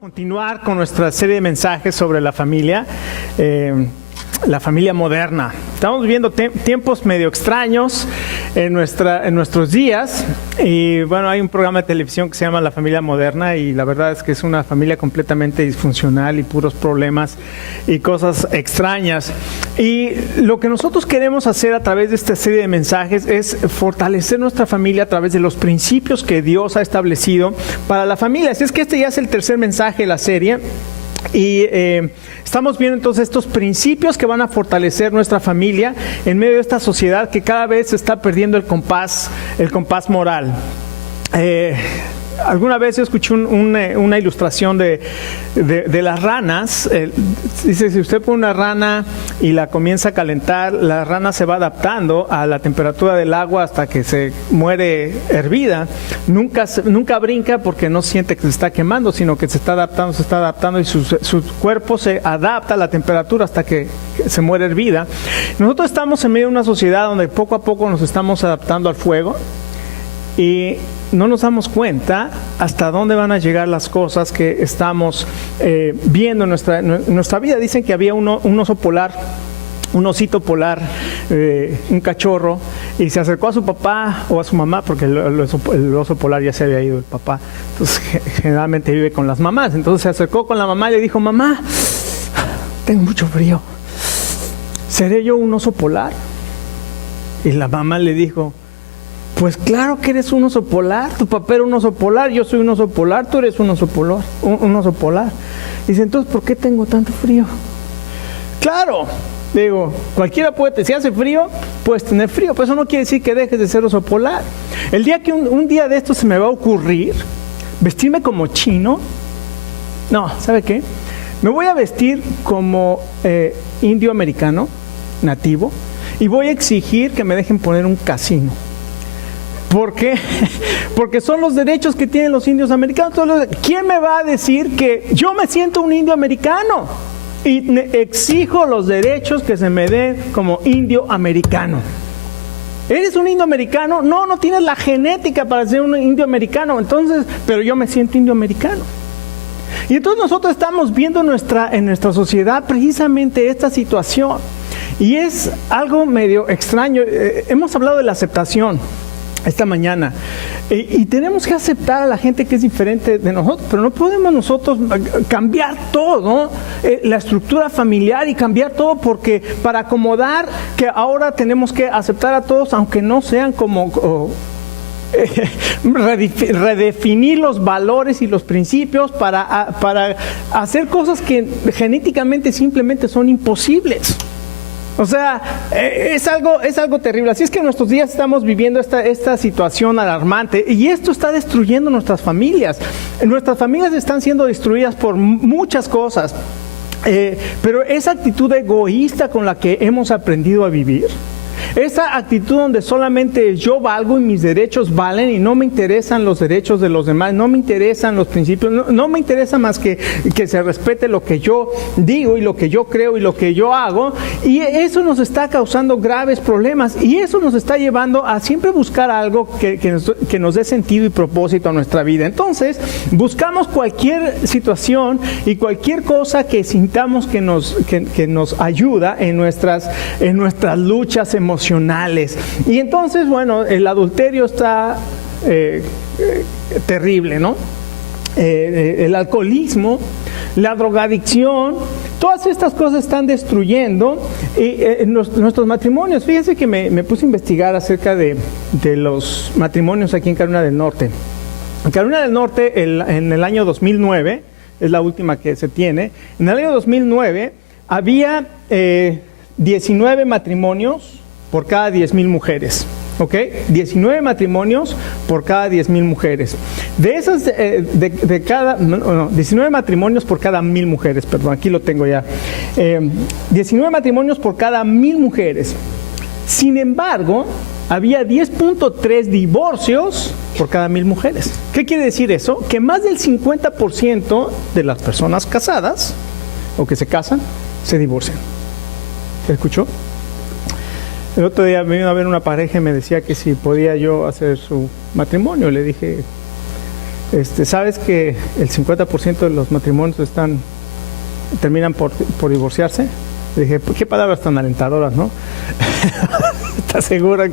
Continuar con nuestra serie de mensajes sobre la familia moderna. Estamos viviendo tiempos medio extraños en nuestros días y bueno, hay un programa de televisión que se llama La Familia Moderna y la verdad es que es una familia completamente disfuncional y puros problemas y cosas extrañas. Y lo que nosotros queremos hacer a través de esta serie de mensajes es fortalecer nuestra familia a través de los principios que Dios ha establecido para la familia. Así es que este ya es el tercer mensaje de la serie. Y estamos viendo entonces estos principios que van a fortalecer nuestra familia en medio de esta sociedad que cada vez se está perdiendo el compás moral. Alguna vez yo escuché una ilustración de las ranas. Dice, si usted pone una rana y la comienza a calentar, la rana se va adaptando a la temperatura del agua hasta que se muere hervida. Nunca brinca porque no siente que se está quemando, sino que se está adaptando y su cuerpo se adapta a la temperatura hasta que se muere hervida. Nosotros estamos en medio de una sociedad donde poco a poco nos estamos adaptando al fuego y no nos damos cuenta hasta dónde van a llegar las cosas que estamos viendo en nuestra vida. Dicen que había un oso polar, un osito polar, un cachorro, y se acercó a su papá o a su mamá, porque el oso polar ya se había ido, el papá. Entonces generalmente vive con las mamás. Entonces se acercó con la mamá y le dijo, mamá, tengo mucho frío, ¿seré yo un oso polar? Y la mamá le dijo, pues claro que eres un oso polar, tu papá era un oso polar, yo soy un oso polar, tú eres un oso polar. Dice, entonces, ¿por qué tengo tanto frío? Claro, digo, cualquiera si hace frío, puedes tener frío, pero eso no quiere decir que dejes de ser oso polar. El día que un día de esto se me va a ocurrir vestirme como chino, no, ¿sabe qué? Me voy a vestir como indio americano, nativo, y voy a exigir que me dejen poner un casino. ¿Por qué? Porque son los derechos que tienen los indios americanos. ¿Quién me va a decir que yo me siento un indio americano? Y exijo los derechos que se me den como indio americano. ¿Eres un indio americano? No tienes la genética para ser un indio americano. Entonces, pero yo me siento indio americano. Y entonces nosotros estamos viendo en nuestra sociedad precisamente esta situación. Y es algo medio extraño. Hemos hablado de la aceptación esta mañana y tenemos que aceptar a la gente que es diferente de nosotros, pero no podemos nosotros cambiar todo, ¿no? La estructura familiar y cambiar todo porque para acomodar que ahora tenemos que aceptar a todos aunque no sean como redefinir los valores y los principios para hacer cosas que genéticamente simplemente son imposibles. O sea, es algo terrible. Así es que en nuestros días estamos viviendo esta situación alarmante y esto está destruyendo nuestras familias. Nuestras familias están siendo destruidas por muchas cosas, pero esa actitud egoísta con la que hemos aprendido a vivir, esa actitud donde solamente yo valgo y mis derechos valen y no me interesan los derechos de los demás, no me interesan los principios, no me interesa más que se respete lo que yo digo y lo que yo creo y lo que yo hago, y eso nos está causando graves problemas y eso nos está llevando a siempre buscar algo que nos dé sentido y propósito a nuestra vida. Entonces buscamos cualquier situación y cualquier cosa que sintamos que nos ayuda en nuestras luchas emocionales. Y entonces, bueno, el adulterio está terrible, ¿no? El alcoholismo, la drogadicción, todas estas cosas están destruyendo nuestros matrimonios. Fíjense que me puse a investigar acerca de los matrimonios aquí en Carolina del Norte. En Carolina del Norte, en el año 2009, es la última que se tiene, en el año 2009 había 19 matrimonios por cada 10,000 mujeres, ¿ok? 19 matrimonios por cada 10,000 mujeres. De esas, 19 matrimonios por cada 1,000 mujeres, perdón, aquí lo tengo ya. 19 matrimonios por cada 1,000 mujeres. Sin embargo, había 10.3 divorcios por cada 1,000 mujeres. ¿Qué quiere decir eso? Que más del 50% de las personas casadas, o que se casan, se divorcian. ¿Se escuchó? El otro día me vino a ver una pareja y me decía que si podía yo hacer su matrimonio. Le dije, ¿sabes que el 50% de los matrimonios terminan por divorciarse? Le dije, qué palabras tan alentadoras, ¿no? ¿Estás segura?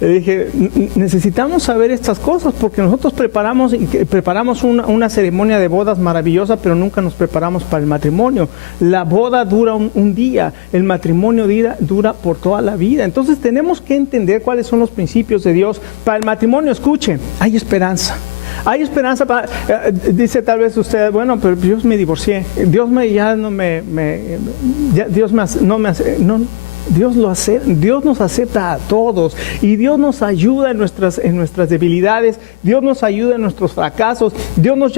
Le dije, necesitamos saber estas cosas porque nosotros preparamos una ceremonia de bodas maravillosa, pero nunca nos preparamos para el matrimonio. La boda dura un día, el matrimonio dura por toda la vida. Entonces tenemos que entender cuáles son los principios de Dios para el matrimonio. Escuche, hay esperanza. Hay esperanza dice tal vez usted, bueno, pero Dios me divorcié. Dios nos acepta a todos y Dios nos ayuda en nuestras debilidades, Dios nos ayuda en nuestros fracasos, Dios nos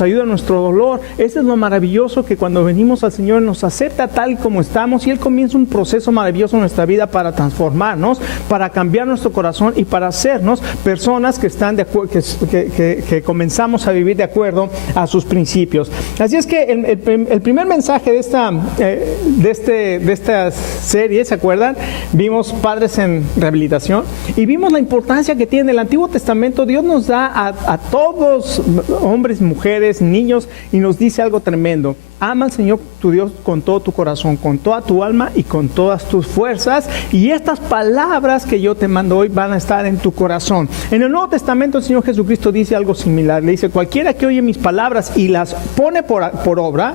ayuda en nuestro dolor. Eso es lo maravilloso, que cuando venimos al Señor nos acepta tal como estamos y Él comienza un proceso maravilloso en nuestra vida para transformarnos, para cambiar nuestro corazón y para hacernos personas que están de acuerdo, que comenzamos a vivir de acuerdo a sus principios. Así es que el primer mensaje de esta serie, ¿se acuerdan? Vimos padres en rehabilitación y vimos la importancia que tiene el Antiguo Testamento. Dios nos da a todos, hombres, mujeres, niños, y nos dice algo tremendo. Ama al Señor tu Dios con todo tu corazón, con toda tu alma y con todas tus fuerzas. Y estas palabras que yo te mando hoy van a estar en tu corazón. En el Nuevo Testamento el Señor Jesucristo dice algo similar. Le dice, cualquiera que oye mis palabras y las pone por obra,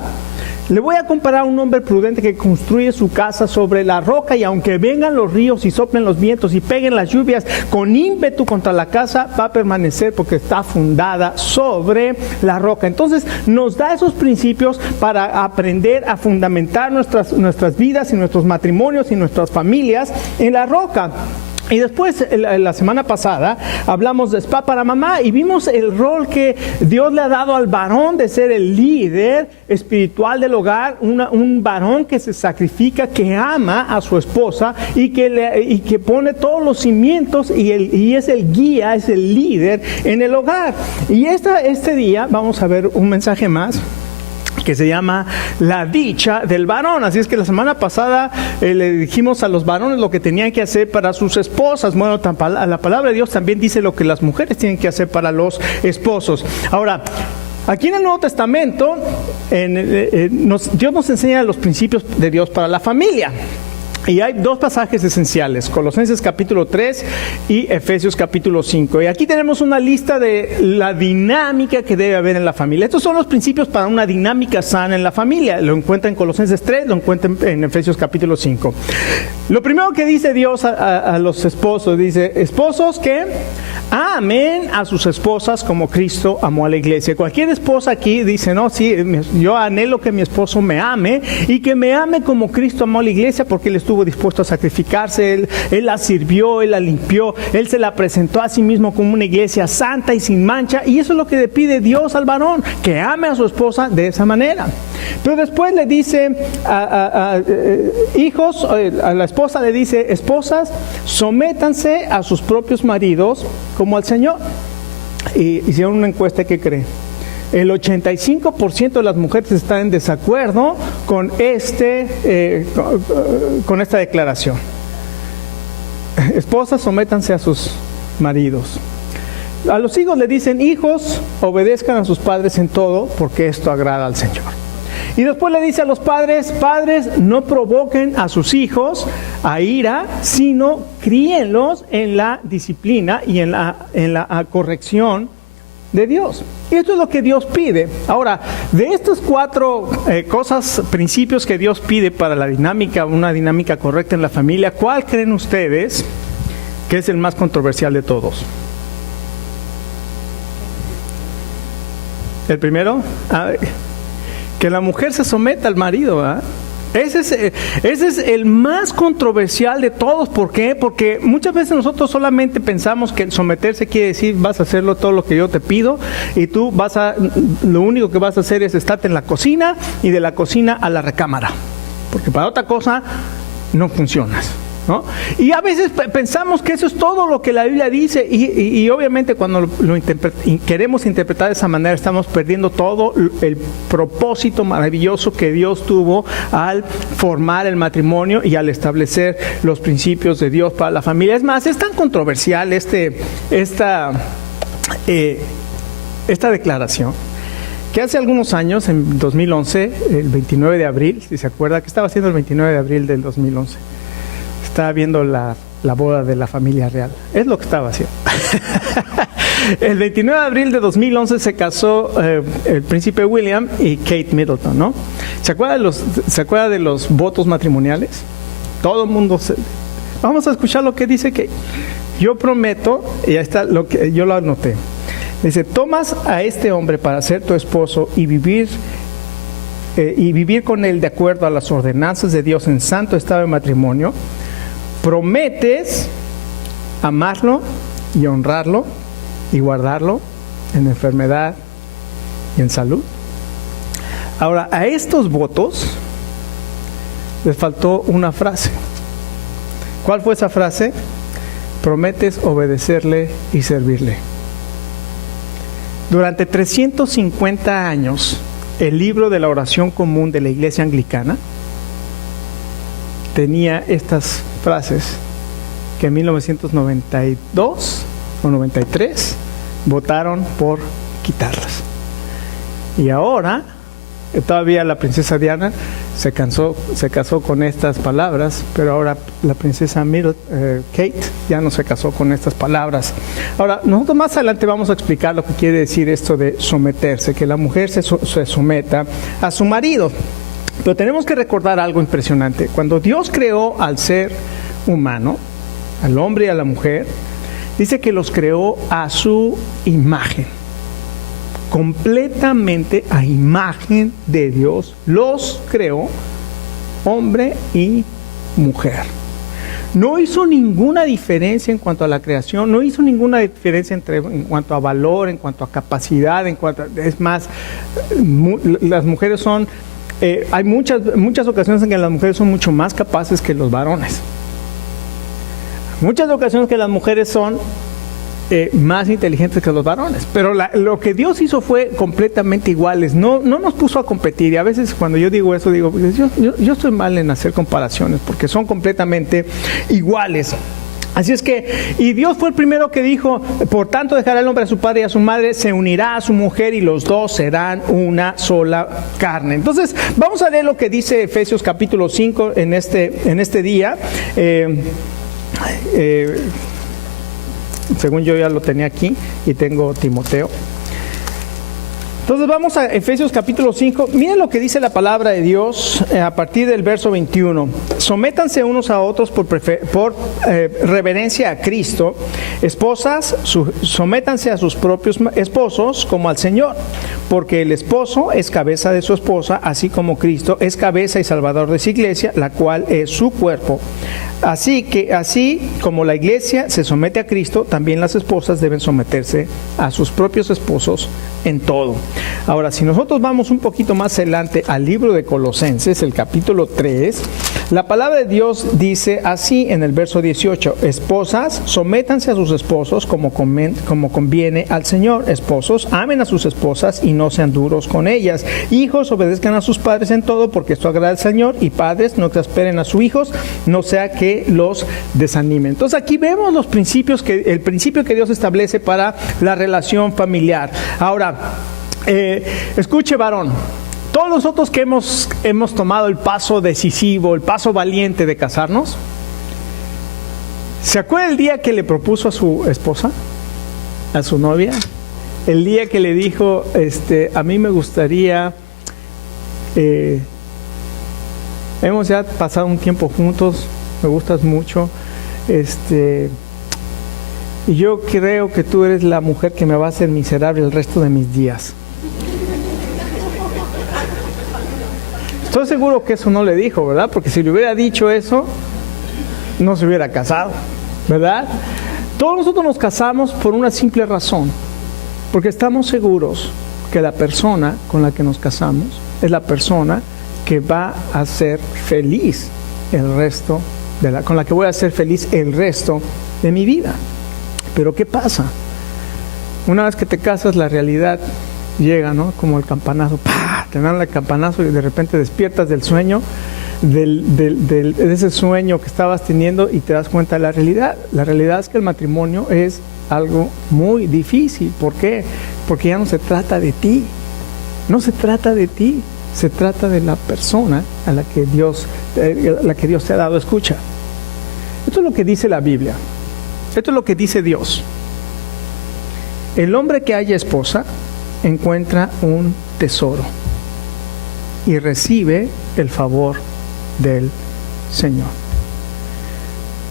le voy a comparar a un hombre prudente que construye su casa sobre la roca, y aunque vengan los ríos y soplen los vientos y peguen las lluvias con ímpetu contra la casa, va a permanecer porque está fundada sobre la roca. Entonces nos da esos principios para aprender a fundamentar nuestras vidas y nuestros matrimonios y nuestras familias en la roca. Y después, la semana pasada, hablamos de Spa para Mamá y vimos el rol que Dios le ha dado al varón de ser el líder espiritual del hogar, un varón que se sacrifica, que ama a su esposa y que pone todos los cimientos y es el guía, es el líder en el hogar. Y este día vamos a ver un mensaje más que se llama la dicha del varón. Así es que la semana pasada le dijimos a los varones lo que tenían que hacer para sus esposas. Bueno, la palabra de Dios también dice lo que las mujeres tienen que hacer para los esposos. Ahora, aquí en el Nuevo Testamento, Dios nos enseña los principios de Dios para la familia. Y hay dos pasajes esenciales, Colosenses capítulo 3 y Efesios capítulo 5. Y aquí tenemos una lista de la dinámica que debe haber en la familia. Estos son los principios para una dinámica sana en la familia. Lo encuentra en Colosenses 3, lo encuentra en Efesios capítulo 5. Lo primero que dice Dios a los esposos, dice, esposos que amen a sus esposas como Cristo amó a la iglesia. Cualquier esposa aquí dice, no, sí, yo anhelo que mi esposo me ame y que me ame como Cristo amó a la iglesia, porque Él estuvo dispuesto a sacrificarse, Él la sirvió, Él la limpió, Él se la presentó a sí mismo como una iglesia santa y sin mancha, y eso es lo que le pide Dios al varón, que ame a su esposa de esa manera. Pero después le dice hijos, a la esposa le dice, esposas, sométanse a sus propios maridos como al Señor. Y hicieron una encuesta, ¿qué cree? El 85% de las mujeres están en desacuerdo con esta declaración. Esposas, sométanse a sus maridos. A los hijos le dicen, hijos, obedezcan a sus padres en todo, porque esto agrada al Señor. Y después le dice a los padres, padres, no provoquen a sus hijos a ira, sino críenlos en la disciplina y en la corrección de Dios. Y esto es lo que Dios pide. Ahora, de estas cuatro principios que Dios pide para una dinámica correcta en la familia, ¿cuál creen ustedes que es el más controversial de todos? ¿El primero? Que la mujer se someta al marido, ¿verdad? Ese es el más controversial de todos. ¿Por qué? Porque muchas veces nosotros solamente pensamos que someterse quiere decir vas a hacerlo todo lo que yo te pido y tú lo único que vas a hacer es estarte en la cocina y de la cocina a la recámara, porque para otra cosa no funcionas, ¿no? Y a veces pensamos que eso es todo lo que la Biblia dice y obviamente cuando queremos interpretar de esa manera estamos perdiendo todo el propósito maravilloso que Dios tuvo al formar el matrimonio y al establecer los principios de Dios para la familia. Es más, es tan controversial esta declaración, que hace algunos años, en 2011, el 29 de abril, si se acuerda, ¿qué estaba haciendo el 29 de abril del 2011? Estaba viendo la boda de la familia real. Es lo que estaba haciendo. El 29 de abril de 2011 se casó el príncipe William y Kate Middleton, ¿no? ¿Se acuerda de los votos matrimoniales? Todo el mundo Vamos a escuchar lo que dice Kate. Yo prometo, y ahí está lo que yo lo anoté. Dice, tomas a este hombre para ser tu esposo y vivir con él de acuerdo a las ordenanzas de Dios en santo estado de matrimonio. Prometes amarlo y honrarlo y guardarlo en enfermedad y en salud. Ahora, a estos votos les faltó una frase. ¿Cuál fue esa frase? Prometes obedecerle y servirle. Durante 350 años, el libro de la oración común de la Iglesia Anglicana tenía estas frases que en 1992 o 93 votaron por quitarlas. Y ahora, todavía la princesa Diana se casó con estas palabras, pero ahora la princesa Kate ya no se casó con estas palabras. Ahora, nosotros más adelante vamos a explicar lo que quiere decir esto de someterse, que la mujer se someta a su marido. Pero tenemos que recordar algo impresionante. Cuando Dios creó al ser humano, al hombre y a la mujer, dice que los creó a su imagen. Completamente a imagen de Dios los creó, hombre y mujer. No hizo ninguna diferencia en cuanto a la creación, no hizo ninguna diferencia en cuanto a valor, en cuanto a capacidad, es más, las mujeres son, hay muchas ocasiones en que las mujeres son mucho más capaces que los varones. Muchas ocasiones que las mujeres son más inteligentes que los varones, pero lo que Dios hizo fue completamente iguales, no nos puso a competir. Y a veces cuando yo digo eso, digo, yo estoy mal en hacer comparaciones, porque son completamente iguales. Así es que, y Dios fue el primero que dijo, por tanto dejará el hombre a su padre y a su madre, se unirá a su mujer y los dos serán una sola carne. Entonces, vamos a leer lo que dice Efesios capítulo 5 en este día. Según yo ya lo tenía aquí y tengo Timoteo. Entonces vamos a Efesios capítulo 5. Miren lo que dice la palabra de Dios a partir del verso 21. Sométanse unos a otros por reverencia a Cristo. Esposas, sométanse a sus propios esposos como al Señor. Porque el esposo es cabeza de su esposa, así como Cristo es cabeza y salvador de su iglesia, la cual es su cuerpo. Así como la iglesia se somete a Cristo, también las esposas deben someterse a sus propios esposos en todo. Ahora, si nosotros vamos un poquito más adelante al libro de Colosenses, el capítulo 3, la palabra de Dios dice así en el verso 18: esposas, sométanse a sus esposos como conviene al Señor. Esposos, amen a sus esposas y no sean duros con ellas. Hijos, obedezcan a sus padres en todo, porque esto agrada al Señor. Y padres, no exasperen a sus hijos, no sea que los desanimen. Entonces aquí vemos el principio que Dios establece para la relación familiar. Ahora, escuche, varón, todos nosotros que hemos tomado el paso decisivo, el paso valiente de casarnos, ¿se acuerda el día que le propuso a su esposa, a su novia? El día que le dijo, a mí me gustaría, hemos ya pasado un tiempo juntos, me gustas mucho, y yo creo que tú eres la mujer que me va a hacer miserable el resto de mis días. Estoy seguro que eso no le dijo, ¿verdad? Porque si le hubiera dicho eso, no se hubiera casado, ¿verdad? Todos nosotros nos casamos por una simple razón, porque estamos seguros que la persona con la que nos casamos es la persona que va a ser feliz con la que voy a ser feliz el resto de mi vida. Pero ¿qué pasa? Una vez que te casas, la realidad llega, ¿no? Como el campanazo, ¡pah! Te dan el campanazo y de repente despiertas del sueño, de ese sueño que estabas teniendo, y te das cuenta de la realidad. La realidad es que el matrimonio es algo muy difícil. ¿Por qué? porque ya no se trata de ti. No se trata de ti, se trata de la persona a la que Dios te ha dado. Escucha, esto es lo que dice la Biblia, esto es lo que dice Dios. El hombre que haya esposa encuentra un tesoro y recibe el favor del Señor.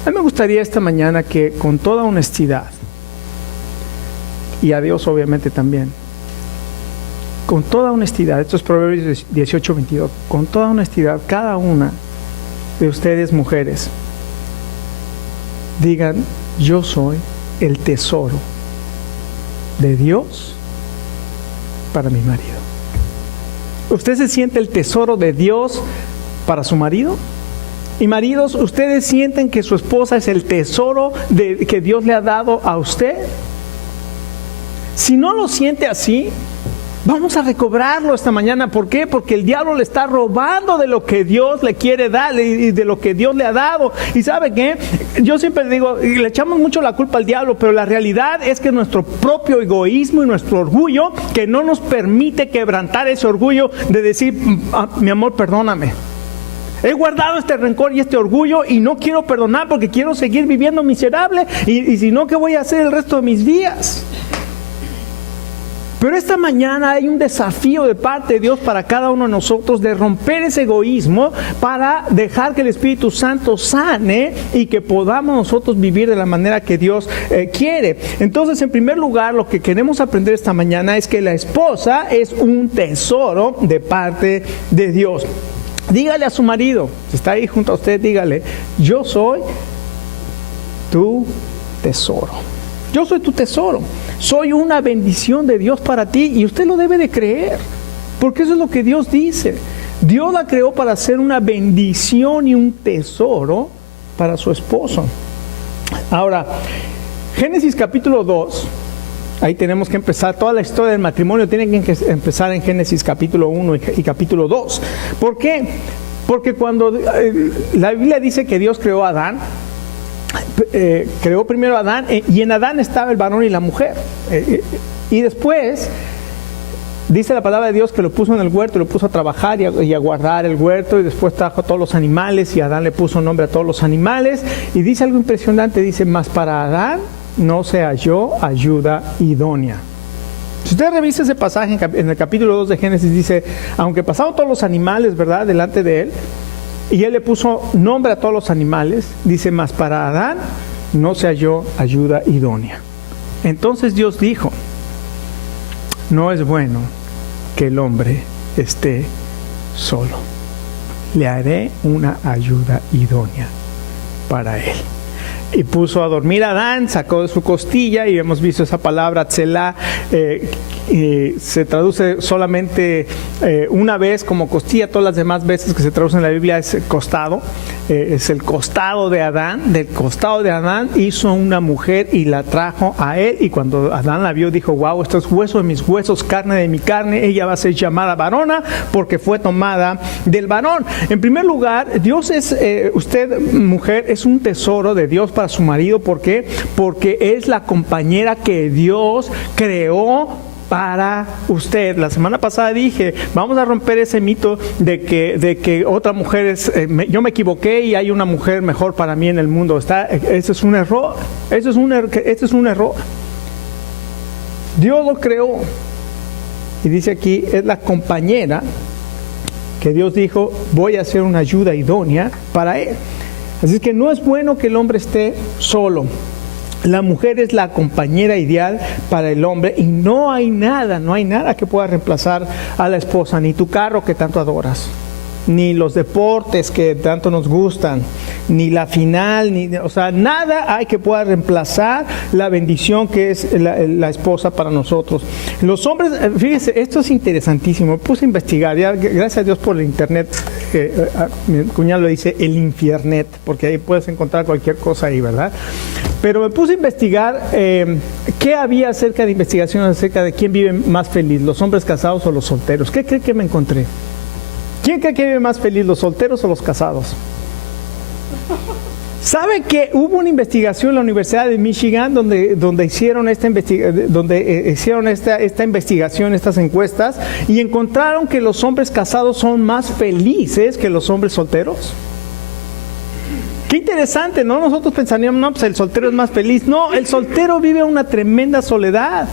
A mí me gustaría esta mañana que con toda honestidad, y a Dios obviamente también, con toda honestidad, esto es Proverbios 18:22, con toda honestidad, cada una de ustedes mujeres, digan: yo soy el tesoro de Dios para mi marido. ¿Usted se siente el tesoro de Dios para su marido? Y maridos, ¿ustedes sienten que su esposa es el tesoro que Dios le ha dado a usted? Si no lo siente así, vamos a recobrarlo esta mañana. ¿Por qué? Porque el diablo le está robando de lo que Dios le quiere dar y de lo que Dios le ha dado. ¿Y sabe qué? Yo siempre digo, y le echamos mucho la culpa al diablo, pero la realidad es que nuestro propio egoísmo y nuestro orgullo, que no nos permite quebrantar ese orgullo de decir: mi amor, perdóname. He guardado este rencor y este orgullo y no quiero perdonar porque quiero seguir viviendo miserable. Y si no, ¿qué voy a hacer el resto de mis días? Pero esta mañana hay un desafío de parte de Dios para cada uno de nosotros de romper ese egoísmo para dejar que el Espíritu Santo sane y que podamos nosotros vivir de la manera que Dios quiere. Entonces, en primer lugar, lo que queremos aprender esta mañana es que la esposa es un tesoro de parte de Dios. Dígale a su marido, si está ahí junto a usted, dígale: yo soy tu tesoro. Yo soy tu tesoro. Soy una bendición de Dios para ti y usted lo debe de creer, porque eso es lo que Dios dice. Dios la creó para ser una bendición y un tesoro para su esposo. Ahora, Génesis capítulo 2, ahí tenemos que empezar. Toda la historia del matrimonio tiene que empezar en Génesis capítulo 1 y capítulo 2. ¿Por qué? Porque cuando la Biblia dice que Dios creó a Adán, creó primero a Adán, y en Adán estaba el varón y la mujer, y después dice la palabra de Dios que lo puso en el huerto, lo puso a trabajar y a guardar el huerto, y después trajo a todos los animales, y Adán le puso nombre a todos los animales, y dice algo impresionante, dice: mas para Adán no se halló ayuda idónea. Si usted revisa ese pasaje en el capítulo 2 de Génesis, dice: aunque pasaron todos los animales, ¿verdad?, delante de él, y él le puso nombre a todos los animales, dice: mas para Adán no se halló ayuda idónea. Entonces Dios dijo: no es bueno que el hombre esté solo. Le haré una ayuda idónea para él. Y puso a dormir a Adán, sacó de su costilla, y hemos visto esa palabra tselá, se traduce solamente una vez como costilla. Todas las demás veces que se traduce en la Biblia es costado. Es el costado de Adán. Del costado de Adán hizo una mujer y la trajo a él, y cuando Adán la vio dijo: wow, esto es hueso de mis huesos, carne de mi carne, ella va a ser llamada varona porque fue tomada del varón. En primer lugar, Dios es, usted mujer es un tesoro de Dios para su marido. ¿Por qué? Porque es la compañera que Dios creó para usted. La semana pasada dije: vamos a romper ese mito de que otra mujer es, yo me equivoqué y hay una mujer mejor para mí en el mundo. Ese es un error. Ese es un error. Dios lo creó, y dice aquí: es la compañera que Dios dijo: voy a hacer una ayuda idónea para él. Así es que no es bueno que el hombre esté solo. La mujer es la compañera ideal para el hombre, y no hay nada que pueda reemplazar a la esposa, ni tu carro que tanto adoras, ni los deportes que tanto nos gustan, ni la final, nada hay que pueda reemplazar la bendición que es la esposa para nosotros. Los hombres, fíjese, esto es interesantísimo. Me puse a investigar, ya, gracias a Dios por el internet. Mi cuñado lo dice el infiernet, porque ahí puedes encontrar cualquier cosa ahí, ¿verdad? Pero me puse a investigar qué había acerca de investigaciones acerca de quién vive más feliz, los hombres casados o los solteros. ¿Qué cree que me encontré? ¿Quién cree que vive más feliz, los solteros o los casados? ¿Sabe que hubo una investigación en la Universidad de Michigan donde hicieron esta investigación, estas encuestas, y encontraron que los hombres casados son más felices que los hombres solteros? Qué interesante, ¿no? Nosotros pensaríamos, no, pues el soltero es más feliz. No, el soltero vive una tremenda soledad.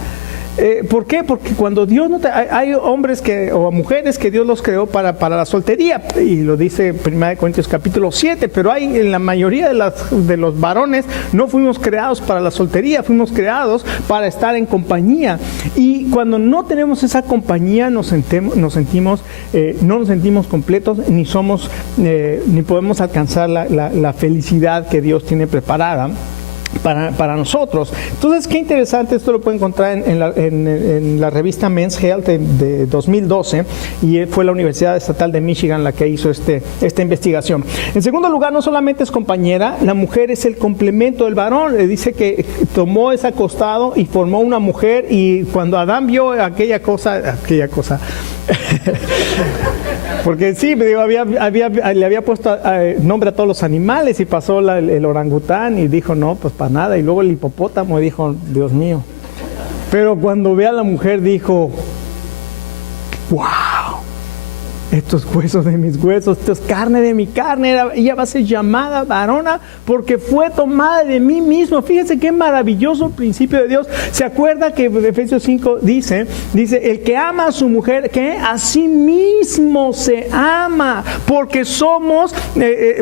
¿Por qué? Porque cuando Dios hay hombres o mujeres que Dios los creó para la soltería, y lo dice 1 Corintios capítulo 7, pero en la mayoría de los varones no fuimos creados para la soltería, fuimos creados para estar en compañía. Y cuando no tenemos esa compañía no nos sentimos completos, ni podemos alcanzar la felicidad que Dios tiene preparada para nosotros. Entonces, qué interesante, esto lo pueden encontrar en la revista Men's Health de 2012, y fue la Universidad Estatal de Michigan la que hizo esta investigación. En segundo lugar, no solamente es compañera, la mujer es el complemento del varón. Le dice que tomó ese costado y formó una mujer, y cuando Adán vio aquella cosa porque sí, le había puesto nombre a todos los animales, y pasó el orangután y dijo, no, pues para nada. Y luego el hipopótamo y dijo, Dios mío. Pero cuando ve a la mujer dijo, wow, estos huesos de mis huesos, esto es carne de mi carne. Ella va a ser llamada varona porque fue tomada de mí mismo. Fíjense qué maravilloso principio de Dios. ¿Se acuerda que Efesios 5 dice, el que ama a su mujer, que a sí mismo se ama, porque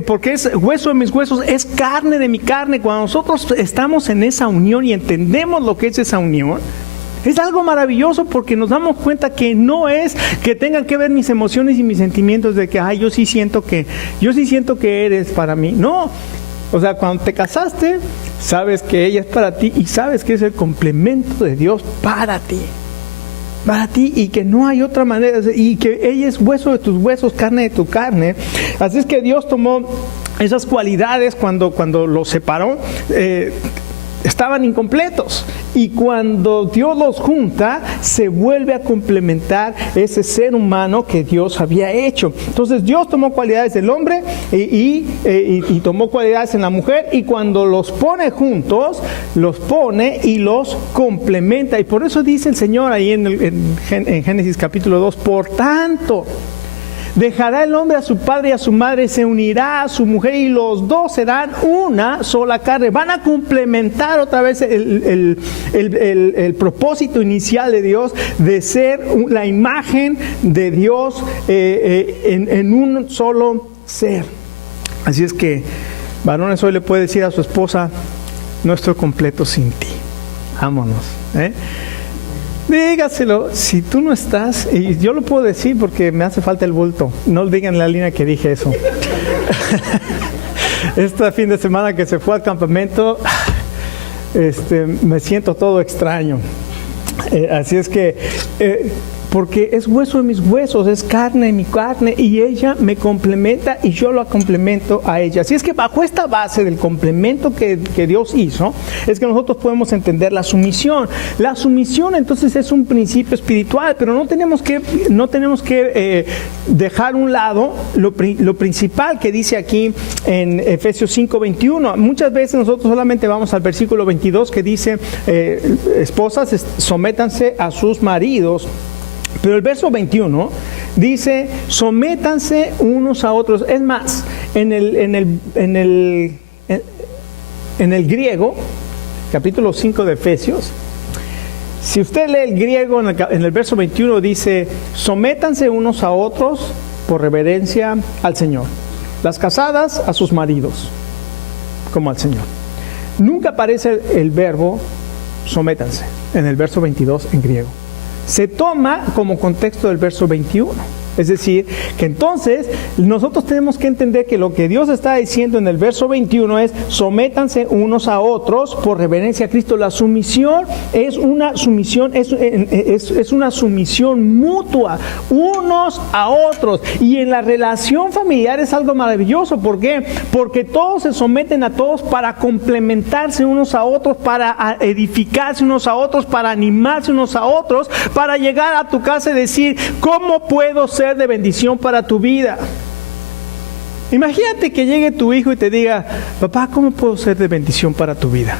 porque es hueso de mis huesos, es carne de mi carne? Cuando nosotros estamos en esa unión y entendemos lo que es esa unión, es algo maravilloso, porque nos damos cuenta que no es que tengan que ver mis emociones y mis sentimientos de que, yo sí siento que eres para mí. No, o sea, cuando te casaste, sabes que ella es para ti y sabes que es el complemento de Dios para ti, y que no hay otra manera, y que ella es hueso de tus huesos, carne de tu carne. Así es que Dios tomó esas cualidades cuando los separó. Estaban incompletos, y cuando Dios los junta, se vuelve a complementar ese ser humano que Dios había hecho. Entonces Dios tomó cualidades del hombre y tomó cualidades en la mujer, y cuando los pone juntos, los pone y los complementa. Y por eso dice el Señor ahí en Génesis capítulo 2, por tanto, dejará el hombre a su padre y a su madre, se unirá a su mujer, y los dos serán una sola carne. Van a complementar otra vez el propósito inicial de Dios de ser la imagen de Dios en un solo ser. Así es que, varones, hoy le puede decir a su esposa, no estoy completo sin ti. Vámonos, Dígaselo, si tú no estás, y yo lo puedo decir porque me hace falta el bulto. No digan en la línea que dije eso. Este fin de semana que se fue al campamento, me siento todo extraño. Así es que, porque es hueso de mis huesos, es carne de mi carne, y ella me complementa y yo la complemento a ella. Así es que bajo esta base del complemento que Dios hizo, es que nosotros podemos entender la sumisión. La sumisión entonces es un principio espiritual, pero no tenemos que dejar a un lado lo principal que dice aquí en Efesios 5:21. Muchas veces nosotros solamente vamos al versículo 22 que dice, esposas, sométanse a sus maridos. Pero el verso 21 dice, sométanse unos a otros. Es más, en el griego, capítulo 5 de Efesios, si usted lee el griego, en el verso 21 dice, sométanse unos a otros por reverencia al Señor. Las casadas a sus maridos, como al Señor. Nunca aparece el verbo sométanse en el verso 22 en griego. Se toma como contexto del verso 21. Es decir, que entonces nosotros tenemos que entender que lo que Dios está diciendo en el verso 21 es sométanse unos a otros por reverencia a Cristo. La sumisión es una sumisión mutua, unos a otros. Y en la relación familiar es algo maravilloso. ¿Por qué? Porque todos se someten a todos para complementarse unos a otros, para edificarse unos a otros, para animarse unos a otros, para llegar a tu casa y decir, ¿cómo puedo ser de bendición para tu vida? Imagínate que llegue tu hijo y te diga, papá, ¿cómo puedo ser de bendición para tu vida?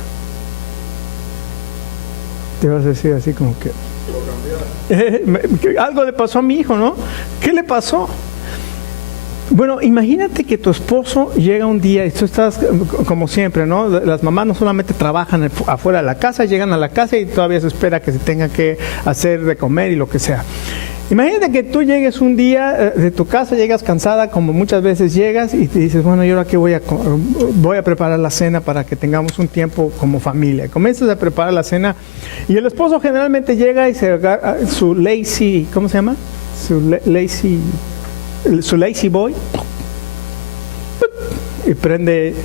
Te vas a decir así como que algo le pasó a mi hijo, ¿no? ¿Qué le pasó? Bueno, imagínate que tu esposo llega un día y tú estás como siempre, ¿no? Las mamás no solamente trabajan afuera de la casa, llegan a la casa y todavía se espera que se tenga que hacer de comer y lo que sea. Imagínate que tú llegues un día de tu casa, llegas cansada, como muchas veces llegas, y te dices, bueno, ¿y ahora qué voy a preparar la cena para que tengamos un tiempo como familia? Comienzas a preparar la cena y el esposo generalmente llega y se agarra su lazy, ¿cómo se llama? Su lazy boy, y prende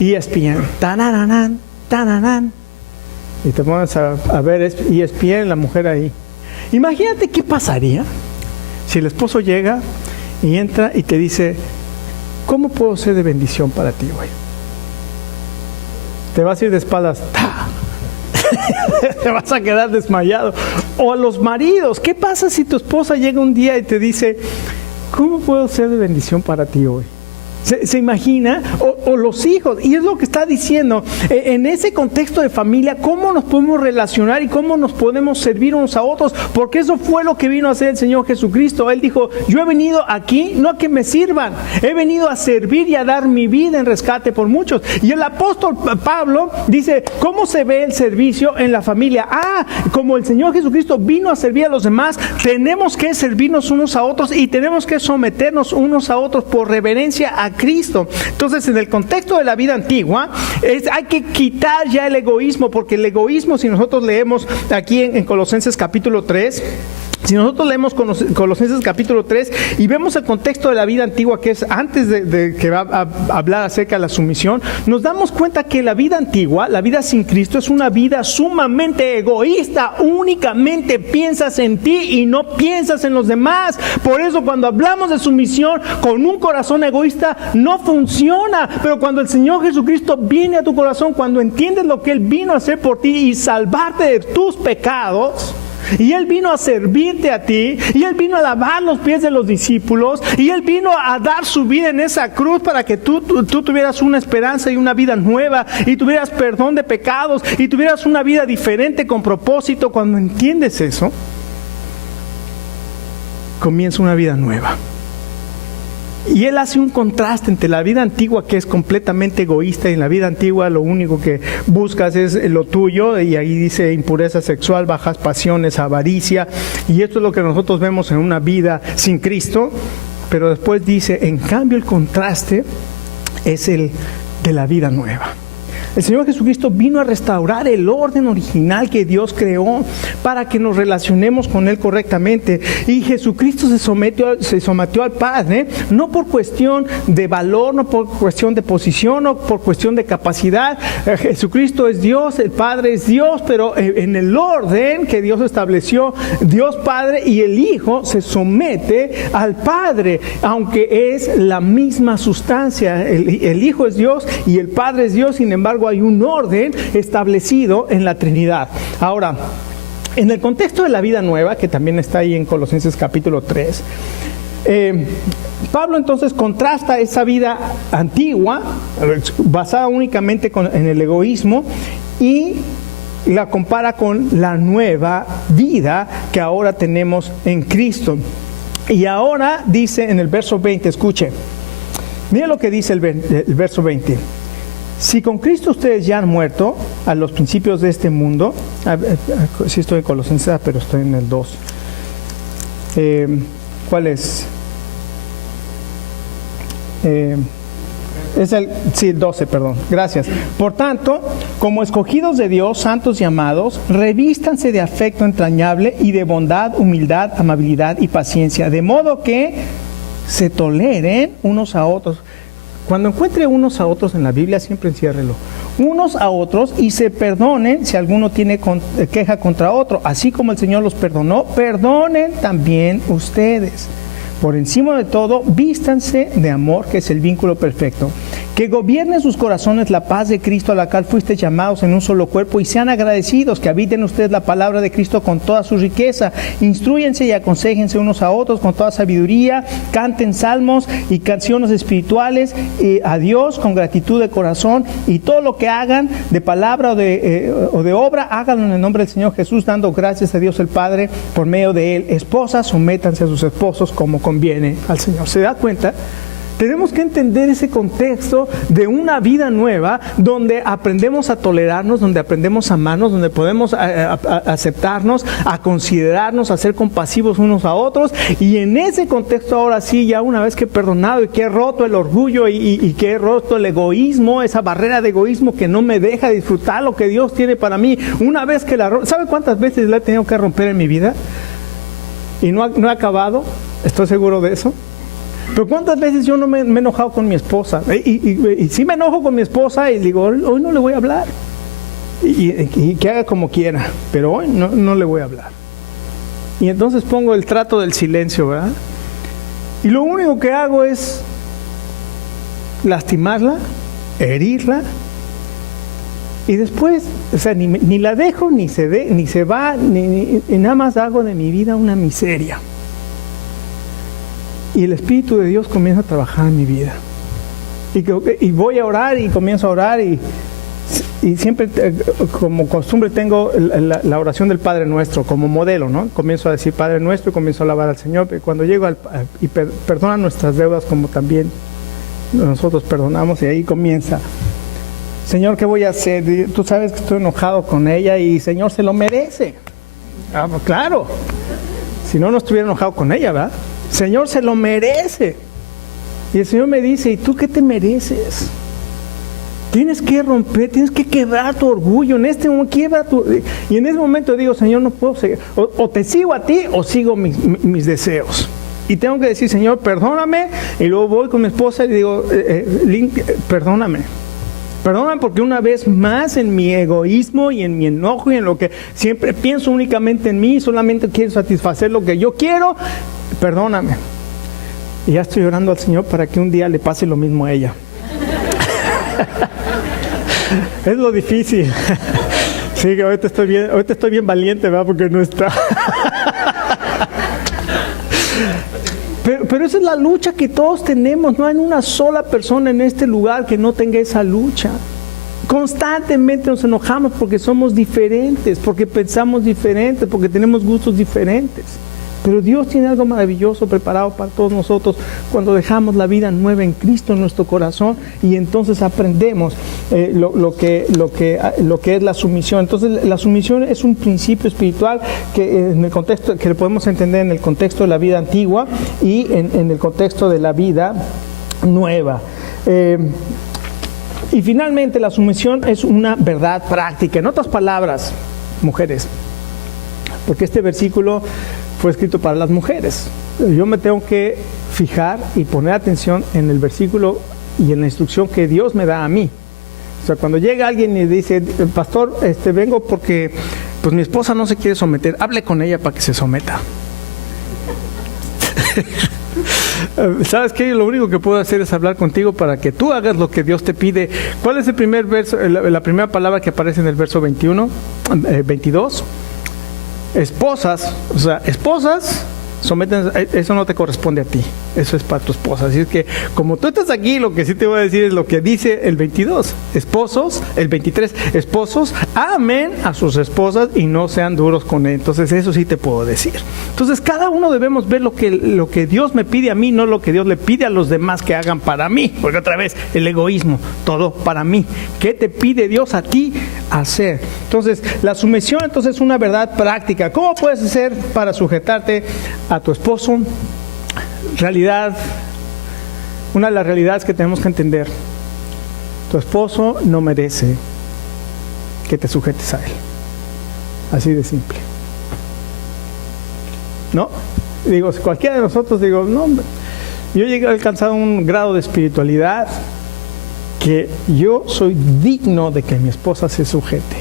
ESPN, tanananan, tananan, y te pones a ver ESPN, la mujer ahí. Imagínate qué pasaría si el esposo llega y entra y te dice, ¿cómo puedo ser de bendición para ti, güey? Te vas a ir de espaldas, ¡ta! Te vas a quedar desmayado. O a los maridos, ¿qué pasa si tu esposa llega un día y te dice, ¿cómo puedo ser de bendición para ti hoy? ¿Se imagina? O los hijos, y es lo que está diciendo, en ese contexto de familia, ¿cómo nos podemos relacionar y cómo nos podemos servir unos a otros? Porque eso fue lo que vino a hacer el Señor Jesucristo. Él dijo, yo he venido aquí no a que me sirvan, he venido a servir y a dar mi vida en rescate por muchos. Y el apóstol Pablo dice, ¿cómo se ve el servicio en la familia? Como el Señor Jesucristo vino a servir a los demás, tenemos que servirnos unos a otros y tenemos que someternos unos a otros por reverencia a Cristo. Entonces, en el contexto de la vida antigua, hay que quitar ya el egoísmo, porque el egoísmo, si nosotros leemos aquí en Colosenses capítulo 3, si nosotros leemos Colosenses capítulo 3 y vemos el contexto de la vida antigua, que es antes de que va a hablar acerca de la sumisión, nos damos cuenta que la vida antigua, la vida sin Cristo, es una vida sumamente egoísta. Únicamente piensas en ti y no piensas en los demás. Por eso cuando hablamos de sumisión con un corazón egoísta no funciona. Pero cuando el Señor Jesucristo viene a tu corazón, cuando entiendes lo que Él vino a hacer por ti y salvarte de tus pecados, y Él vino a servirte a ti, y Él vino a lavar los pies de los discípulos, y Él vino a dar su vida en esa cruz para que tú tuvieras una esperanza y una vida nueva, y tuvieras perdón de pecados, y tuvieras una vida diferente con propósito. Cuando entiendes eso, comienza una vida nueva. Y Él hace un contraste entre la vida antigua, que es completamente egoísta, y en la vida antigua lo único que buscas es lo tuyo, y ahí dice impureza sexual, bajas pasiones, avaricia, y esto es lo que nosotros vemos en una vida sin Cristo. Pero después dice, en cambio el contraste es el de la vida nueva. El Señor Jesucristo vino a restaurar el orden original que Dios creó para que nos relacionemos con Él correctamente. Y Jesucristo se sometió al Padre, no por cuestión de valor, no por cuestión de posición, no por cuestión de capacidad. Jesucristo es Dios, el Padre es Dios, pero en el orden que Dios estableció, Dios Padre y el Hijo se somete al Padre, aunque es la misma sustancia. El Hijo es Dios y el Padre es Dios, sin embargo, hay un orden establecido en la Trinidad. Ahora, en el contexto de la vida nueva, que también está ahí en Colosenses capítulo 3, Pablo entonces contrasta esa vida antigua, basada únicamente en el egoísmo, y la compara con la nueva vida que ahora tenemos en Cristo. Y ahora dice en el verso 20, escuche, mira lo que dice el verso 20. Si con Cristo ustedes ya han muerto a los principios de este mundo, sí estoy en Colosenses, pero estoy en el 2. ¿Cuál es? Es el 12, perdón. Gracias. Por tanto, como escogidos de Dios, santos y amados, revístanse de afecto entrañable y de bondad, humildad, amabilidad y paciencia, de modo que se toleren unos a otros. Cuando encuentre unos a otros en la Biblia, siempre enciérrelo. Unos a otros, y se perdonen si alguno tiene queja contra otro. Así como el Señor los perdonó, perdonen también ustedes. Por encima de todo, vístanse de amor, que es el vínculo perfecto. que gobierne sus corazones la paz de Cristo, a la cual fuiste llamados en un solo cuerpo, y sean agradecidos, que habiten ustedes la palabra de Cristo con toda su riqueza. Instrúyense y aconséjense unos a otros con toda sabiduría, canten salmos y canciones espirituales a Dios con gratitud de corazón, y todo lo que hagan de palabra o de obra, háganlo en el nombre del Señor Jesús, dando gracias a Dios el Padre por medio de Él. Esposas, sométanse a sus esposos como conviene al Señor. ¿Se da cuenta? Tenemos que entender ese contexto de una vida nueva, donde aprendemos a tolerarnos, donde aprendemos a amarnos, donde podemos aceptarnos, a considerarnos, a ser compasivos unos a otros. Y en ese contexto, ahora sí, ya una vez que he perdonado y que he roto el orgullo y que he roto el egoísmo, esa barrera de egoísmo que no me deja disfrutar lo que Dios tiene para mí, una vez que la rompo, ¿sabe cuántas veces la he tenido que romper en mi vida? Y no he acabado, estoy seguro de eso. Pero ¿cuántas veces yo no me he enojado con mi esposa? Y sí me enojo con mi esposa y digo, hoy no le voy a hablar. Y que haga como quiera, pero hoy no le voy a hablar. Y entonces pongo el trato del silencio, ¿verdad? Y lo único que hago es lastimarla, herirla. Y después, o sea, ni la dejo, ni se va, ni nada más hago de mi vida una miseria. Y el Espíritu de Dios comienza a trabajar en mi vida. Y voy a orar y comienzo a orar y siempre como costumbre tengo la oración del Padre Nuestro como modelo, ¿no? Comienzo a decir Padre Nuestro y comienzo a alabar al Señor. Y cuando llego y perdona nuestras deudas como también nosotros perdonamos, y ahí comienza. Señor, ¿qué voy a hacer? Tú sabes que estoy enojado con ella y Señor, se lo merece. Ah, pues claro. Si no estuviera enojado con ella, ¿verdad? Señor, se lo merece. Y el Señor me dice, ¿y tú qué te mereces? Tienes que romper, tienes que quebrar tu orgullo. En este momento, y en ese momento digo, Señor, no puedo seguir. O te sigo a ti o sigo mis deseos. Y tengo que decir, Señor, perdóname. Y luego voy con mi esposa y digo, perdóname. Perdóname porque una vez más en mi egoísmo y en mi enojo y en lo que siempre pienso únicamente en mí, solamente quiero satisfacer lo que yo quiero. Perdóname. Y ya estoy orando al Señor para que un día le pase lo mismo a ella. Es lo difícil. Sí, que ahorita estoy bien valiente, ¿verdad? Porque no está. Pero esa es la lucha que todos tenemos. No hay una sola persona en este lugar que no tenga esa lucha. Constantemente nos enojamos porque somos diferentes, porque pensamos diferentes, porque tenemos gustos diferentes. Pero Dios tiene algo maravilloso preparado para todos nosotros cuando dejamos la vida nueva en Cristo en nuestro corazón, y entonces aprendemos lo que es la sumisión. Entonces la sumisión es un principio espiritual que en el contexto que podemos entender en el contexto de la vida antigua y en el contexto de la vida nueva. Y finalmente la sumisión es una verdad práctica. En otras palabras, mujeres, porque este versículo fue escrito para las mujeres. Yo me tengo que fijar y poner atención en el versículo y en la instrucción que Dios me da a mí. O sea, cuando llega alguien y dice, pastor, vengo porque pues mi esposa no se quiere someter, hable con ella para que se someta. ¿Sabes qué? Lo único que puedo hacer es hablar contigo para que tú hagas lo que Dios te pide. ¿Cuál es el primer verso, la primera palabra que aparece en el verso 22? Esposas, o sea, esposas, sométense, eso no te corresponde a ti, eso es para tu esposa. Así es que, como tú estás aquí, lo que sí te voy a decir es lo que dice el 22. Esposos, el 23, esposos, amen a sus esposas y no sean duros con él. Entonces, eso sí te puedo decir. Entonces, cada uno debemos ver lo que Dios me pide a mí, no lo que Dios le pide a los demás que hagan para mí. Porque otra vez, el egoísmo, todo para mí. ¿Qué te pide Dios a ti hacer? Entonces, la sumisión entonces es una verdad práctica. ¿Cómo puedes hacer para sujetarte a tu esposo? Realidad, una de las realidades que tenemos que entender: tu esposo no merece que te sujetes a él. Así de simple. ¿No? Digo, cualquiera de nosotros, digo, no, yo he alcanzado un grado de espiritualidad que yo soy digno de que mi esposa se sujete.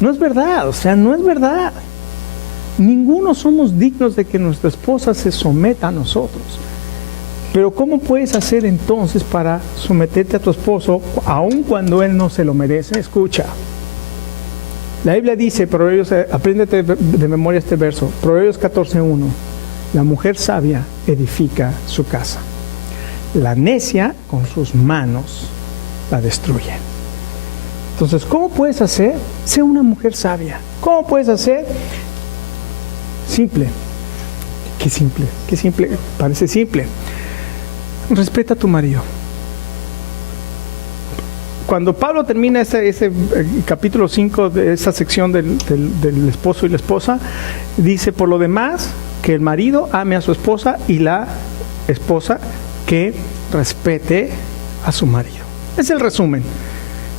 No es verdad, o sea, no es verdad. Ninguno somos dignos de que nuestra esposa se someta a nosotros. Pero ¿cómo puedes hacer entonces para someterte a tu esposo aun cuando él no se lo merece? Escucha. La Biblia dice, Proverbios, apréndete de memoria este verso, Proverbios 14:1, la mujer sabia edifica su casa, la necia con sus manos la destruye. Entonces, ¿cómo puedes hacer? Sé una mujer sabia. ¿Cómo puedes hacer? Simple. Qué simple, qué simple, parece simple. Respeta a tu marido. Cuando Pablo termina ese capítulo 5 de esa sección del esposo y la esposa, dice, por lo demás, que el marido ame a su esposa y la esposa que respete a su marido. Es el resumen.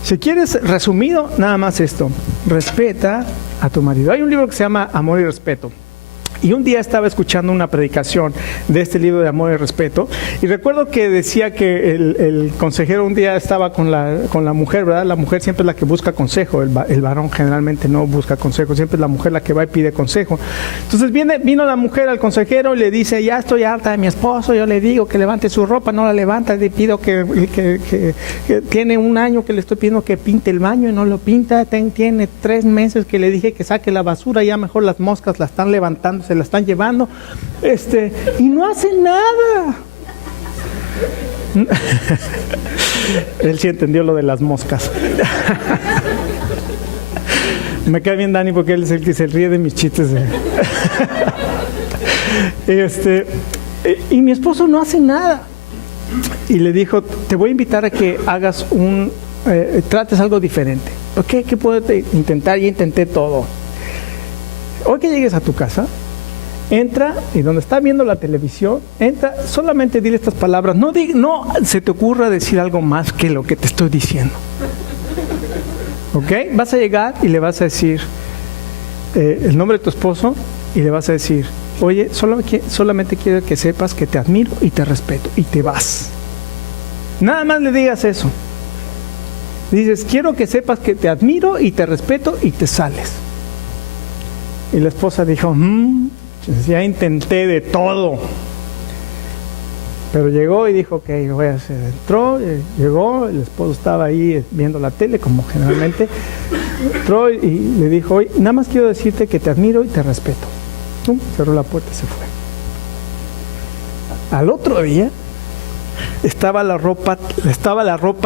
Si quieres resumido, nada más esto: respeta a tu marido. Hay un libro que se llama Amor y Respeto. Y un día estaba escuchando una predicación de este libro de Amor y Respeto, y recuerdo que decía que el consejero un día estaba con la mujer, ¿verdad? La mujer siempre es la que busca consejo, el varón generalmente no busca consejo, siempre es la mujer la que va y pide consejo. Entonces vino la mujer al consejero y le dice, ya estoy harta de mi esposo, yo le digo que levante su ropa, no la levanta, le pido que tiene un año que le estoy pidiendo que pinte el baño y no lo pinta, tiene 3 meses que le dije que saque la basura, ya mejor las moscas la están levantando, se la están llevando, y no hace nada. Él sí entendió lo de las moscas. Me cae bien Dani porque él es el que se ríe de mis chistes. Y mi esposo no hace nada. Y le dijo, te voy a invitar a que hagas trates algo diferente. ¿Ok? ¿Qué puedo intentar? Y intenté todo. Hoy que llegues a tu casa, entra y donde está viendo la televisión, entra, solamente dile estas palabras. No se te ocurra decir algo más que lo que te estoy diciendo. ¿Ok? Vas a llegar y le vas a decir el nombre de tu esposo y le vas a decir, oye, solamente quiero que sepas que te admiro y te respeto, y te vas. Nada más le digas eso. Dices, quiero que sepas que te admiro y te respeto, y te sales. Y la esposa dijo, ya intenté de todo. Pero llegó y dijo, ok, voy a hacer. Entró, llegó, el esposo estaba ahí viendo la tele, como generalmente. Entró y le dijo, oye, nada más quiero decirte que te admiro y te respeto. Cerró la puerta y se fue. Al otro día, estaba la ropa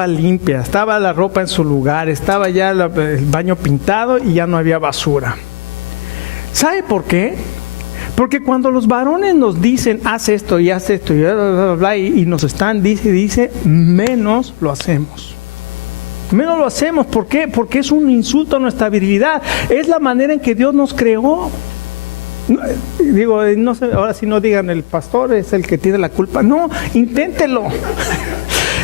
limpia, estaba la ropa en su lugar, estaba ya el baño pintado y ya no había basura. ¿Sabe por qué? Porque cuando los varones nos dicen, haz esto y haz esto y bla, bla, bla, y nos están, dice, menos lo hacemos. Menos lo hacemos. ¿Por qué? Porque es un insulto a nuestra virilidad. Es la manera en que Dios nos creó. Digo, no sé, ahora sí no digan, el pastor es el que tiene la culpa. No, inténtelo.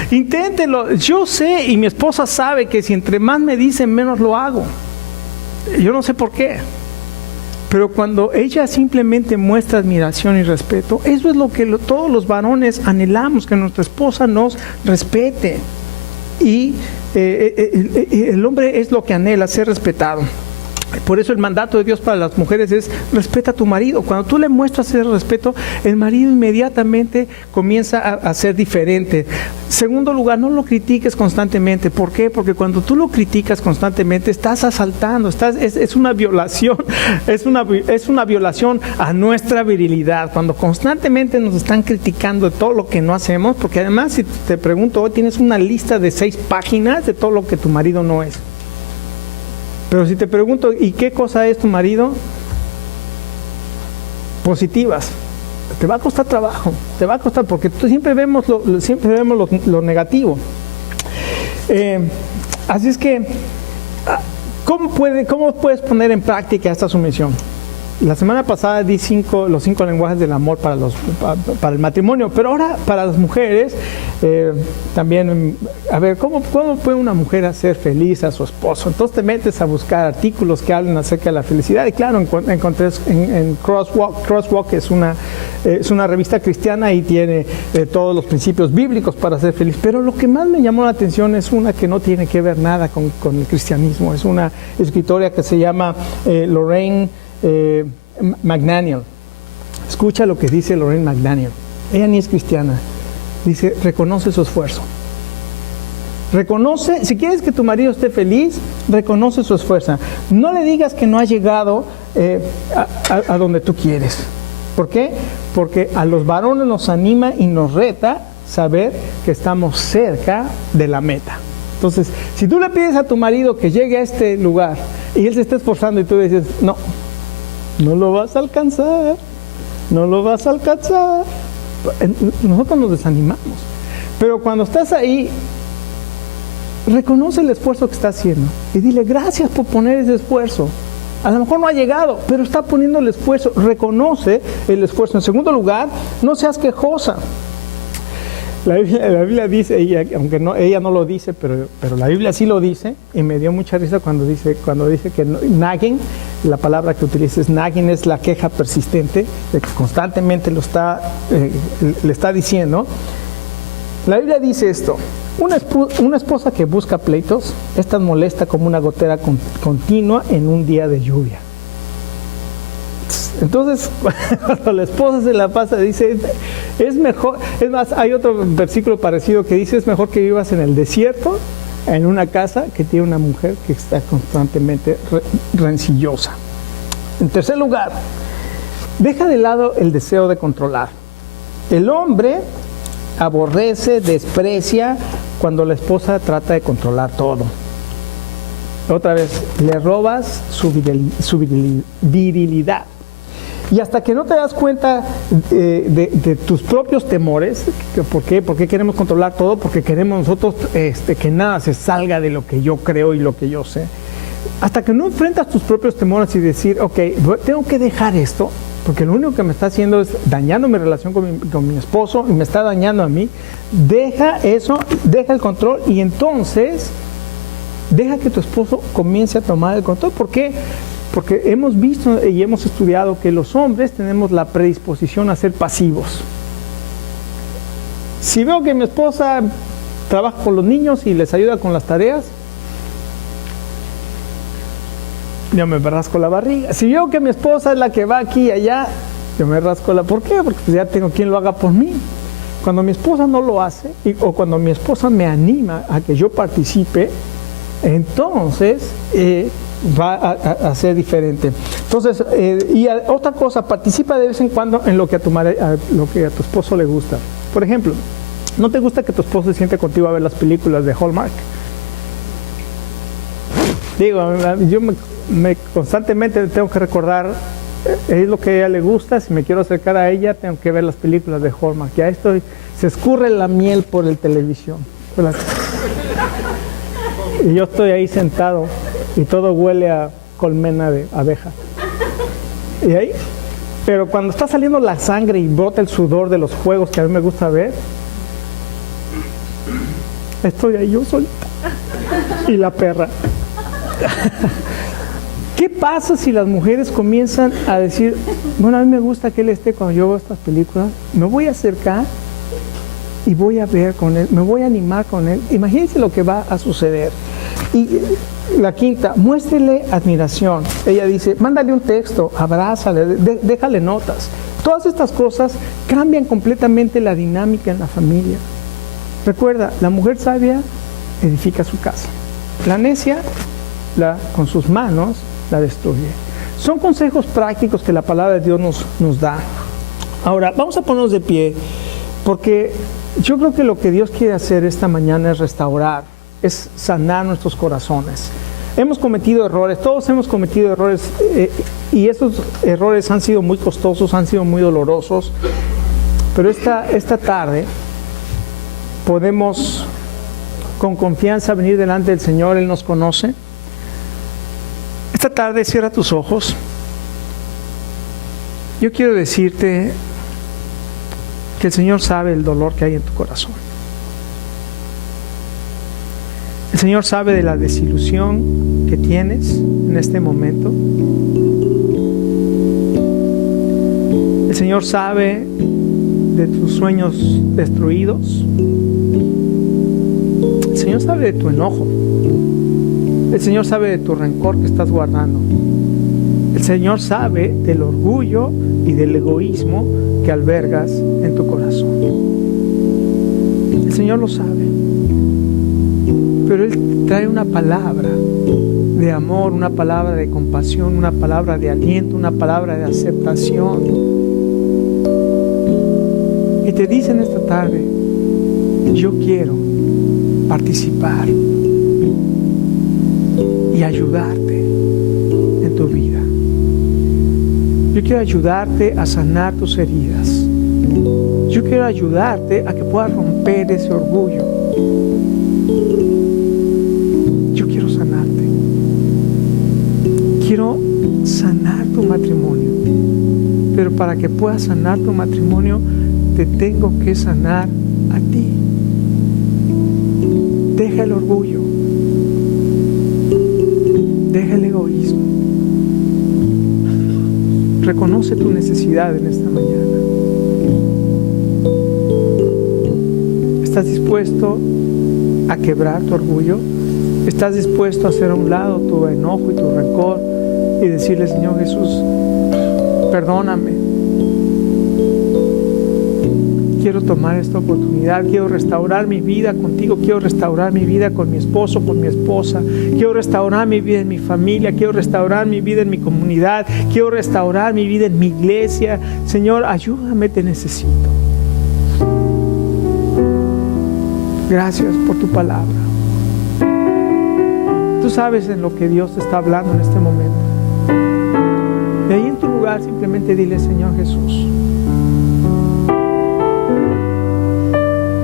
Inténtelo. Yo sé, y mi esposa sabe, que si entre más me dicen, menos lo hago. Yo no sé por qué. Pero cuando ella simplemente muestra admiración y respeto, eso es lo que todos los varones anhelamos, que nuestra esposa nos respete. Y el hombre es lo que anhela, ser respetado. Por eso el mandato de Dios para las mujeres es: respeta a tu marido. Cuando tú le muestras ese respeto, el marido inmediatamente comienza a ser diferente. Segundo lugar, no lo critiques constantemente. ¿Por qué? Porque cuando tú lo criticas constantemente, estás asaltando, es una violación, es una violación a nuestra virilidad. Cuando constantemente nos están criticando de todo lo que no hacemos, porque además, si te pregunto, hoy tienes una lista de 6 páginas de todo lo que tu marido no es. Pero si te pregunto, ¿y qué cosa es tu marido? Positivas. Te va a costar trabajo, te va a costar, porque siempre vemos lo negativo. Así es que, ¿cómo puedes poner en práctica esta sumisión? La semana pasada di los 5 lenguajes del amor para el matrimonio, pero ahora para las mujeres también, a ver, ¿cómo puede una mujer hacer feliz a su esposo? Entonces te metes a buscar artículos que hablan acerca de la felicidad, y claro, encontré en Crosswalk es una revista cristiana y tiene todos los principios bíblicos para ser feliz, pero lo que más me llamó la atención es una que no tiene que ver nada con el cristianismo. Es una escritora que se llama Lorraine McDaniel. Escucha lo que dice Lorraine McDaniel. Ella ni es cristiana, Dice, reconoce su esfuerzo. Reconoce, si quieres que tu marido esté feliz, reconoce su esfuerzo. No le digas que no ha llegado a donde tú quieres. ¿Por qué? Porque a los varones nos anima y nos reta saber que estamos cerca de la meta. Entonces, si tú le pides a tu marido que llegue a este lugar y él se está esforzando y tú dices, no lo vas a alcanzar, no lo vas a alcanzar, nosotros nos desanimamos. Pero cuando estás ahí, reconoce el esfuerzo que está haciendo y dile gracias por poner ese esfuerzo. A lo mejor no ha llegado, pero está poniendo el esfuerzo. Reconoce el esfuerzo. En segundo lugar, no seas quejosa. La Biblia dice, aunque ella no lo dice, pero la Biblia sí lo dice, y me dio mucha risa cuando dice que nagging, la palabra que utiliza es nagging, es la queja persistente, de que constantemente le está diciendo. La Biblia dice esto: una esposa que busca pleitos es tan molesta como una gotera continua en un día de lluvia. Entonces, cuando la esposa se la pasa, dice, es mejor, es más, hay otro versículo parecido que dice, es mejor que vivas en el desierto, en una casa que tiene una mujer que está constantemente rencillosa. En tercer lugar, deja de lado el deseo de controlar. El hombre aborrece, desprecia cuando la esposa trata de controlar todo. Otra vez, le robas su virilidad. Y hasta que no te das cuenta de tus propios temores, ¿por qué? ¿Por qué queremos controlar todo? Porque queremos nosotros que nada se salga de lo que yo creo y lo que yo sé. Hasta que no enfrentas tus propios temores y decir, ok, tengo que dejar esto, porque lo único que me está haciendo es dañando mi relación con mi esposo y me está dañando a mí. Deja eso, deja el control y entonces deja que tu esposo comience a tomar el control. ¿Por qué? Porque hemos visto y hemos estudiado que los hombres tenemos la predisposición a ser pasivos. Si veo que mi esposa trabaja con los niños y les ayuda con las tareas, yo me rasco la barriga. Si veo que mi esposa es la que va aquí y allá, yo me rasco la... ¿Por qué? Porque ya tengo quien lo haga por mí. Cuando mi esposa no lo hace, o cuando mi esposa me anima a que yo participe, entonces va a ser diferente. Entonces, otra cosa, participa de vez en cuando en lo que a tu esposo le gusta. Por ejemplo, ¿no te gusta que tu esposo se siente contigo a ver las películas de Hallmark? Digo, yo constantemente tengo que recordar, es lo que a ella le gusta. Si me quiero acercar a ella, tengo que ver las películas de Hallmark. Ya se escurre la miel por el televisión. Y yo estoy ahí sentado y todo huele a colmena de abeja. Y ahí, pero cuando está saliendo la sangre y brota el sudor de los juegos que a mí me gusta ver, estoy ahí yo solita. Y la perra. ¿Qué pasa si las mujeres comienzan a decir, bueno, a mí me gusta que él esté cuando yo veo estas películas, me voy a acercar y voy a ver con él, me voy a animar con él? Imagínense lo que va a suceder. Y la quinta, muéstrele admiración. Ella dice, mándale un texto, abrázale, déjale notas. Todas estas cosas cambian completamente la dinámica en la familia. Recuerda, la mujer sabia edifica su casa. La necia, con sus manos, la destruye. Son consejos prácticos que la palabra de Dios nos da. Ahora, vamos a ponernos de pie, porque yo creo que lo que Dios quiere hacer esta mañana es restaurar, es sanar nuestros corazones. Hemos cometido errores, todos hemos cometido errores, y esos errores han sido muy costosos, han sido muy dolorosos, pero esta tarde podemos con confianza venir delante del Señor. Él nos conoce. Esta tarde cierra tus ojos. Yo quiero decirte que el Señor sabe el dolor que hay en tu corazón. El Señor sabe de la desilusión que tienes en este momento. El Señor sabe de tus sueños destruidos. El Señor sabe de tu enojo. El Señor sabe de tu rencor que estás guardando. El Señor sabe del orgullo y del egoísmo que albergas en tu corazón. Señor lo sabe. Pero Él trae una palabra de amor, una palabra de compasión, una palabra de aliento, una palabra de aceptación. Y te dice en esta tarde, yo quiero participar y ayudarte en tu vida. Yo quiero ayudarte a sanar tus heridas. Yo quiero ayudarte a que puedas romper ese orgullo. Yo quiero sanarte. Quiero sanar tu matrimonio. Pero para que puedas sanar tu matrimonio, te tengo que sanar a ti. Deja el orgullo. Deja el egoísmo. Reconoce tu necesidad en esta mañana. ¿Estás dispuesto a quebrar tu orgullo? ¿Estás dispuesto a hacer a un lado tu enojo y tu rencor y decirle, Señor Jesús, perdóname? Quiero tomar esta oportunidad, quiero restaurar mi vida contigo, quiero restaurar mi vida con mi esposo, con mi esposa, quiero restaurar mi vida en mi familia, quiero restaurar mi vida en mi comunidad, quiero restaurar mi vida en mi iglesia. Señor, ayúdame, te necesito. Gracias por tu palabra. Tú sabes en lo que Dios te está hablando en este momento. Y ahí en tu lugar simplemente dile, Señor Jesús,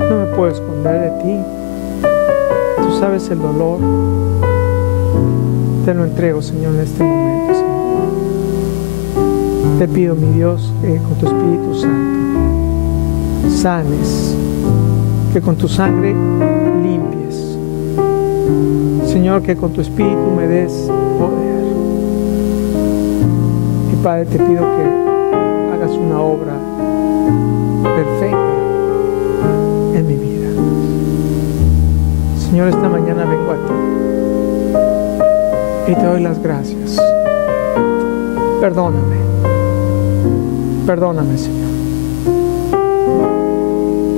no me puedo esconder de ti. Tú sabes el dolor. Te lo entrego, Señor, en este momento, Señor. Te pido, mi Dios, que con tu Espíritu Santo sanes, que con tu sangre limpies. Señor, que con tu Espíritu me des poder. Y Padre, te pido que hagas una obra perfecta en mi vida. Señor, esta mañana vengo a ti y te doy las gracias. Perdóname. Perdóname, Señor.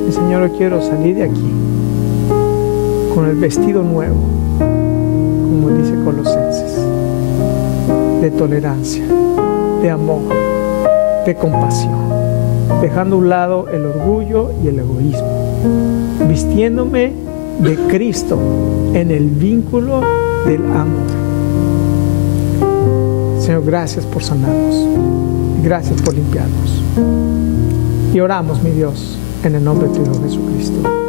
Y Señor, yo quiero salir de aquí con el vestido nuevo, como dice Colosenses, de tolerancia, de amor, de compasión, dejando a un lado el orgullo y el egoísmo, vistiéndome de Cristo en el vínculo del amor. Señor, gracias por sanarnos, gracias por limpiarnos. Y oramos, mi Dios, en el nombre de tu Hijo Jesucristo.